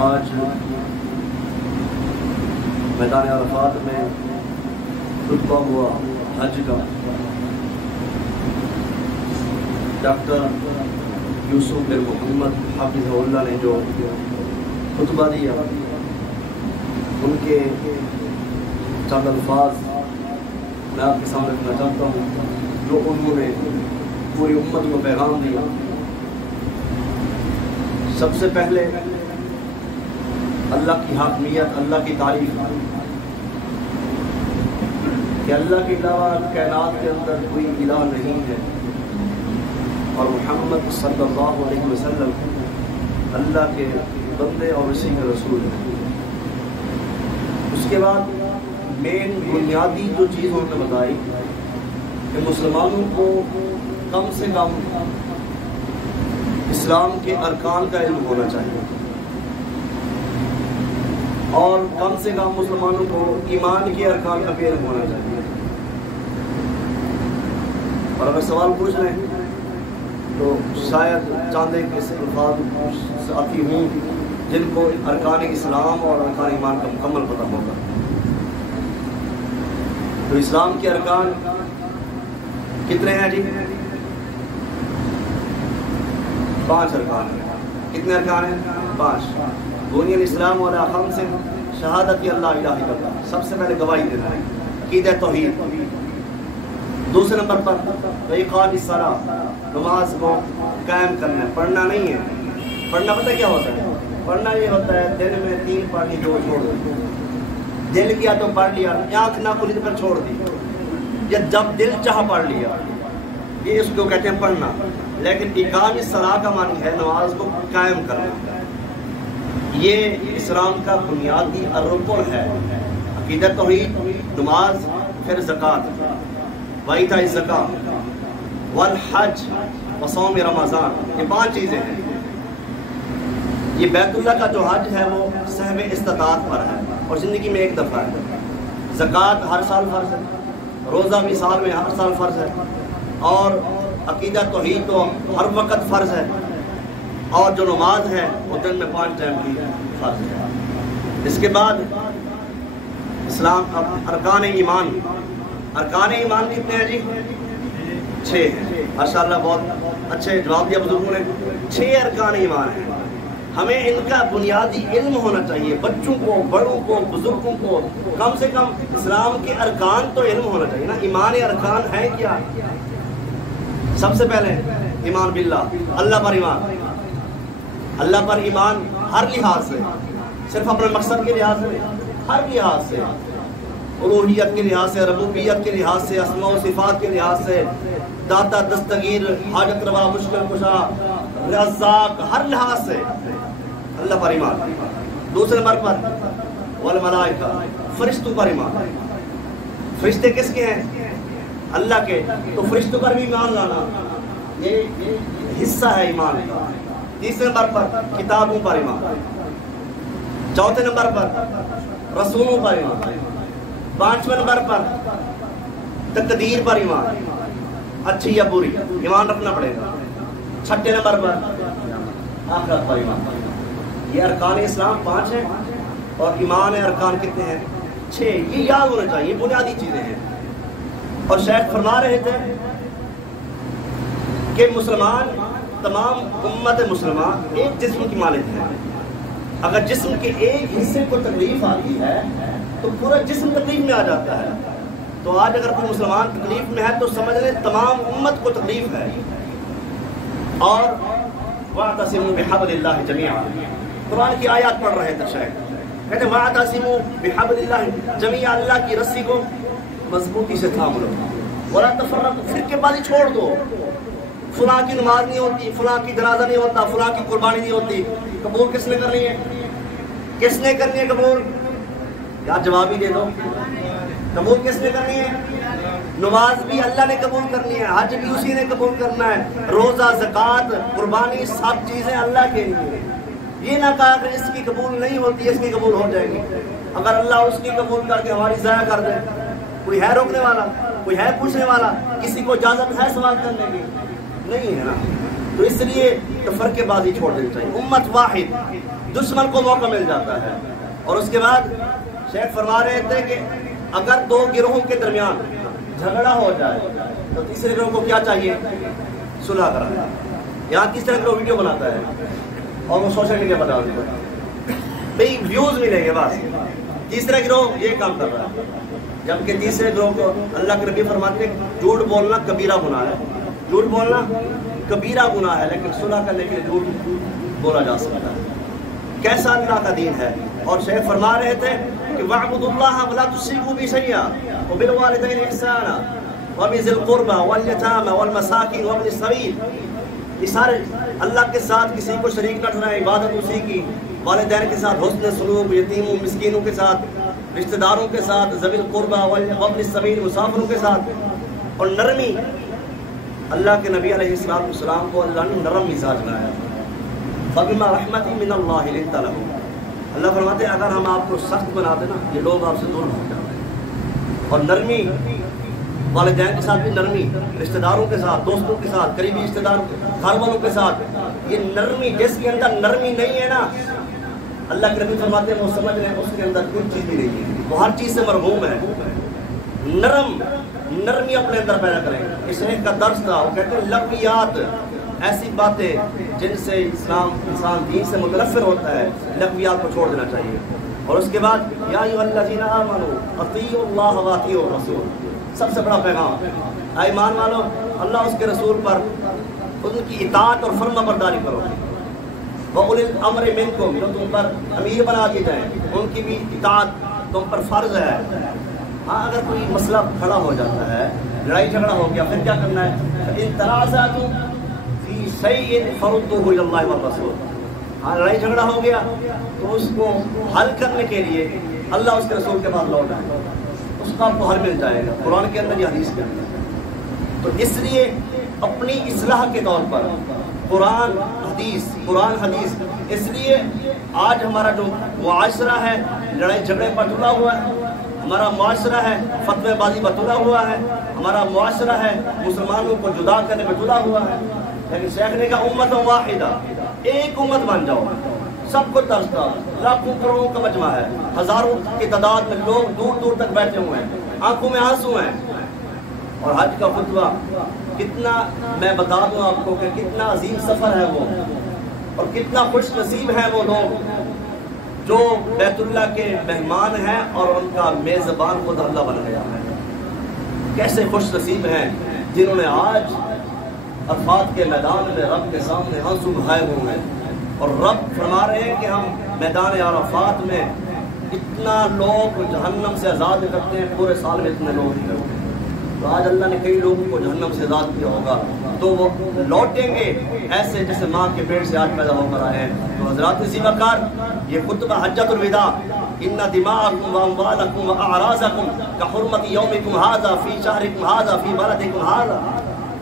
آج میدان عرفات میں خطبہ ہوا حج کا، ڈاکٹر یوسف بن محمد حافظہ اللہ نے جو خطبہ دیا، ان کے چند الفاظ میں آپ کے سامنے رکھنا چاہتا ہوں جو انہوں نے پوری امت کو پیغام دیا۔ سب سے پہلے اللہ کی حاکمیت، اللہ کی تعریف، کہ اللہ کے علاوہ کائنات کے اندر کوئی الہ نہیں ہے، اور محمد صلی اللہ علیہ وسلم اللہ کے بندے اور اسی کے رسول ہیں۔ اس کے بعد مین بنیادی جو چیز انہوں نے بتائی کہ مسلمانوں کو کم سے کم اسلام کے ارکان کا علم ہونا چاہیے، اور کم سے کم مسلمانوں کو ایمان کے ارکان کا بھی علم ہونا چاہیے۔ اور اگر سوال پوچھ رہے ہیں تو شاید چاندے کے الفاظ ساتھی ہوں جن کو ارکان اسلام اور ارکان ایمان کا مکمل پتہ ہوگا۔ تو اسلام کے ارکان کتنے ہیں جی؟ 5 ارکان ہیں۔ کتنے ارکان ہیں؟ 5۔ بنی الاسلام علی خمس شہادت اللہ الہ الا اللہ، سب سے پہلے گواہی دینا ہے، عقیدہ توحید۔ دوسرے نمبر پر اقام الصلاۃ، نماز کو قائم کرنا ہے، پڑھنا نہیں ہے۔ پڑھنا پتہ کیا ہوتا ہے؟ پڑھنا یہ ہوتا ہے دن میں 3 پڑھنی، 2 چھوڑ دو۔ دل کیا تو پڑھ لیا، آنکھ نہ کھلی تو پھر چھوڑ دی، یا جب دل چاہ پڑھ لیا، یہ اس کو کہتے ہیں پڑھنا۔ لیکن اقام الصلاۃ کا معنی ہے نماز کو قائم کرنا۔ یہ اسلام کا بنیادی رکن ہے، عقیدہ توحید، نماز، پھر زکوٰۃ، وایتاء الزکوٰۃ، والحج وصوم رمضان، یہ 5 چیزیں ہیں۔ یہ بیت اللہ کا جو حج ہے وہ صاحب استطاعت پر ہے اور زندگی میں ایک دفعہ ہے۔ زکوٰۃ ہر سال فرض ہے، روزہ بھی سال میں ہر سال فرض ہے، اور عقیدہ توحید تو ہر وقت فرض ہے، اور جو نماز ہے وہ دن میں 5 ٹائم کی فرض ہے۔ اس کے بعد اسلام ارکان ایمان۔ ارکان ایمان کتنے ہیں جی؟ 6 ہیں۔ ماشاءاللہ بہت اچھے جواب دیا بزرگوں نے۔ 6 ارکان ایمان ہیں۔ ہمیں ان کا بنیادی علم ہونا چاہیے، بچوں کو، بڑوں کو، بزرگوں کو کم سے کم اسلام کے ارکان تو علم ہونا چاہیے نا۔ ایمان ارکان ہیں کیا؟ سب سے پہلے ایمان باللہ، اللہ پر ایمان۔ اللہ پر ایمان ہر لحاظ سے، صرف اپنے مقصد کے لحاظ سے، ہر لحاظ سے، الوہیت کے لحاظ سے، ربوبیت کے لحاظ سے، اسماء و صفات کے لحاظ سے، داتا، دستگیر، حاجت روا، مشکل کشا، رزاق، ہر لحاظ سے اللہ پر ایمان۔ دوسرے نمبر پر والملائکہ، فرشتوں پر ایمان۔ فرشتے کس کے ہیں؟ اللہ کے، تو فرشتوں پر بھی ایمان لانا یہ حصہ ہے ایمان کا۔ تیسرے نمبر پر کتابوں پر ایمان۔ چوتھے نمبر پر رسولوں پر ایمان۔ 5ویں نمبر پر تقدیر پر ایمان، اچھی یا بری ایمان رکھنا پڑے گا۔ 6 نمبر پر آخرت پر ایمان۔ یہ ارکان اسلام 5 ہیں، اور ایمان ارکان کتنے ہیں؟ 6۔ یہ یاد ہونا چاہیے، بنیادی چیزیں ہیں۔ اور شیخ فرما رہے تھے کہ مسلمان، تمام امت مسلمان ایک جسم کی مالک ہے۔ اگر جسم کے ایک حصے کو تکلیف آتی ہے تو پورا جسم تکلیف میں آ جاتا ہے۔ تو آج اگر کوئی مسلمان تکلیف میں ہے تو سمجھ لیں تمام امت کو تکلیف ہے۔ اور وَاعْتَصِمُوا بِحَبْلِ اللَّهِ جَمِيعًا، قرآن کی آیات پڑھ رہے تھے شیخ، کہتے ہیں وَاعْتَصِمُوا بِحَبْلِ اللَّهِ جَمِيعًا، اللہ کی رسی کو مضبوطی سے تھام لو، وَلَا تَفَرَّقُوا، فرقے بازی چھوڑ دو۔ فلاں کی نماز نہیں ہوتی، فلاں کی جنازہ نہیں ہوتا، فلاں کی قربانی نہیں ہوتی، قبول کس نے کرنی ہے؟ کس نے کرنی ہے قبول؟ یا جواب ہی دے دو. قبول کس نے کرنی ہے؟ نماز بھی اللہ نے قبول کرنی ہے, حج بھی اسی نے قبول کرنا ہے, روزہ, زکوٰۃ, قربانی, سب چیزیں اللہ کے لیے. یہ نہ کہا کہ اس کی قبول نہیں ہوتی, اس کی قبول ہو جائے گی. اگر اللہ اس کی قبول کر کے ہماری ضائع کر دے, کوئی ہے روکنے والا, کوئی ہے پوچھنے والا, کسی کو اجازت ہے سوال کرنے کی؟ نہیں ہے نا. تو اس لیے فرقے بازی چھوڑ دینی چاہیے. امت واحد, دشمن کو موقع مل جاتا ہے. اور اس کے بعد شیخ فرما رہے تھے کہ اگر دو گروہوں کے درمیان جھگڑا ہو جائے تو تیسرے گروہ کو کیا چاہیے؟ صلح کرانا. یہاں تیسرا گروہ ویڈیو بناتا ہے اور وہ سوشل میڈیا پر ڈال دیتا ہے, بھئی ویوز ملیں گے بس. تیسرا گروہ یہ کام کر رہا ہے, جبکہ تیسرے گروہ کو اللہ کے نبی فرماتے ہیں جھوٹ بولنا کبیرہ گناہ ہے. جھوٹ بولنا کبیرہ گناہ ہے, لیکن صلح کرنے کے لیے جھوٹ بولا جا سکتا ہے. کیسا اللہ کا دین ہے. اور شیخ فرما رہے تھے کہ وَاعْبُدُوا اللَّهَ وَلَا تُشْرِكُوا بِهِ شَيْئًا وَبِالْوَالِدَيْنِ إِحْسَانًا وَبِذِي الْقُرْبَى وَالْيَتَامَى وَالْمَسَاكِينِ وَابْنِ السَّبِيلِ. یہ سارے اللہ کے ساتھ کسی کو شریک نہ ٹھہرائیں, عبادت اسی کی, والدین کے ساتھ حسن سلوک, یتیموں مسکینوں کے ساتھ, رشتہ داروں کے ساتھ, ذوی القربى وابن السبیل مسافروں کے ساتھ. اور نرمی, اللہ کے نبی علیہ السلام کو اللہ نے نرم مزاج بنایا. فَبِمَا رَحْمَةٍ مِّنَ اللَّهِ لِنتَ لَهُمْ. اللہ فرماتے ہیں اگر ہم آپ کو سخت بنا دیں نا, یہ لوگ آپ سے دور ہو جاتے ہیں. اور نرمی, والدین کے ساتھ بھی نرمی, رشتہ داروں کے ساتھ, دوستوں کے ساتھ, قریبی رشتہ داروں, گھر والوں کے ساتھ, یہ نرمی جس کے اندر نرمی نہیں ہے نا, اللہ کے نبی فرماتے ہیں وہ سمجھ لیں اس کے اندر کوئی چیز بھی نہیں ہے, وہ ہر چیز سے مرحوم ہے. نرمی اپنے اندر پیدا کریں. اس ایک کا درس تھا, وہ کہتے ہیں لغویات, ایسی باتیں جن سے انسان دین سے متنفر ہوتا ہے, لغویات کو چھوڑ دینا چاہیے. اور اس کے بعد یا ایھا الذین آمنوا اطیعوا اللہ واطیعوا الرسول, سب سے بڑا پیغام, اے ایمان والو اللہ اس کے رسول پر ان کی اطاعت اور فرما برداری کرو. وَأُولِي الْأَمْرِ مِنْكُمْ, جو تم پر امیر بنا دیے جائیں ان کی بھی اطاعت تم پر فرض ہے. ہاں اگر کوئی مسئلہ کھڑا ہو جاتا ہے, لڑائی جھگڑا ہو گیا, پھر کیا کرنا ہے؟ ان تنازعتم فی شیء فردوہ الی اللہ والرسول. ہاں لڑائی جھگڑا ہو گیا تو اس کو حل کرنے کے لیے اللہ اس کے رسول کے پاس لوٹ آئے, اس کا آپ کو حل مل جائے گا, قرآن کے اندر یا حدیث کے اندر. تو اس لیے اپنی اصلاح کے طور پر قرآن حدیث. اس لیے آج ہمارا جو معاشرہ ہے لڑائی جھگڑے پر تلا ہوا ہے, ہمارا معاشرہ ہے فتوی بازی پر تلا ہوا ہے, ہمارا معاشرہ ہے مسلمانوں کو جدا کرنے پر تلا ہوا ہے. لیکن شیخ نے کہا امت واحدہ, ایک امت بن جاؤ, سب کو درس دو. لاکھوں کروڑوں کا مجمع ہے, ہزاروں کی تعداد میں لوگ دور دور تک بیٹھے ہوئے ہیں, آنکھوں میں آنسو ہیں. اور حج کا خطبہ کتنا, میں بتا دوں آپ کو کہ کتنا عظیم سفر ہے وہ, اور کتنا خوش نصیب ہیں وہ لوگ جو بیت اللہ کے مہمان ہیں اور ان کا میزبان خود اللہ بن گیا ہے. کیسے خوش نصیب ہیں جنہوں نے آج عرفات کے میدان میں رب کے سامنے آنسو بہائے ہوئے ہیں. اور رب فرما رہے ہیں کہ ہم میدان عرفات میں اتنا لوگ جہنم سے آزاد کرتے ہیں, پورے سال میں اتنے لوگ نہیں کرتے. تو آج اللہ نے کئی لوگوں کو جہنم سے آزاد کیا ہوگا تو وہ لوٹیں گے ایسے جیسے ماں کے پیٹ سے آج پیدا ہو کر آئے ہیں. تو حضرات اسی وقار یہ خطبہ حجۃ الوداع, ان دماءکم واموالکم واعراضکم کحرمت یومکم ھذا فی شہرکم ھذا فی بلدکم ھذا.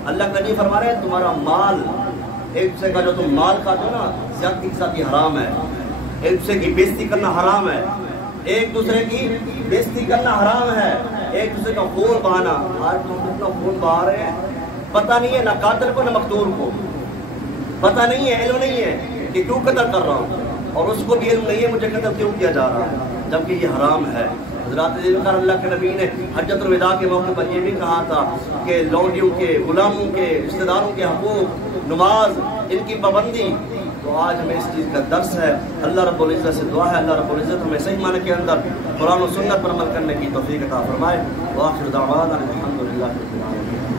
اللہ کا نبی فرما رہے ہیں تمہارا مال, ایک دوسرے کا جو تم مال کھاتے ہو نا, زیادتی کے ساتھ یہ حرام ہے. ایک دوسرے کی بےزتی کرنا حرام ہے, ایک دوسرے کی بےزتی کرنا حرام ہے, ایک دوسرے کا خون بہانا. آج تم کتنا خون بہا رہے ہیں, پتہ نہیں ہے نہ قاتل کو نہ مقتول کو, پتہ نہیں ہے, علم نہیں ہے کہ کیوں قتل کر رہا ہوں, اور اس کو بھی علم نہیں ہے مجھے قتل کیوں کیا جا رہا ہے, جبکہ یہ حرام ہے. حضرات اللہ کے نبی نے حجۃ الوداع کے موقع پر یہ بھی کہا تھا کہ لونڈیوں کے, غلاموں کے, رشتہ داروں کے حقوق, نماز, ان کی پابندی. تو آج ہمیں اس چیز کا درس ہے. اللہ رب العزت سے دعا ہے اللہ رب العزت ہمیں صحیح معنی کے اندر قرآن و سنت پر عمل کرنے کی توفیق عطا فرمائے. وآخر دعوانا الحمد للہ رب العالمین.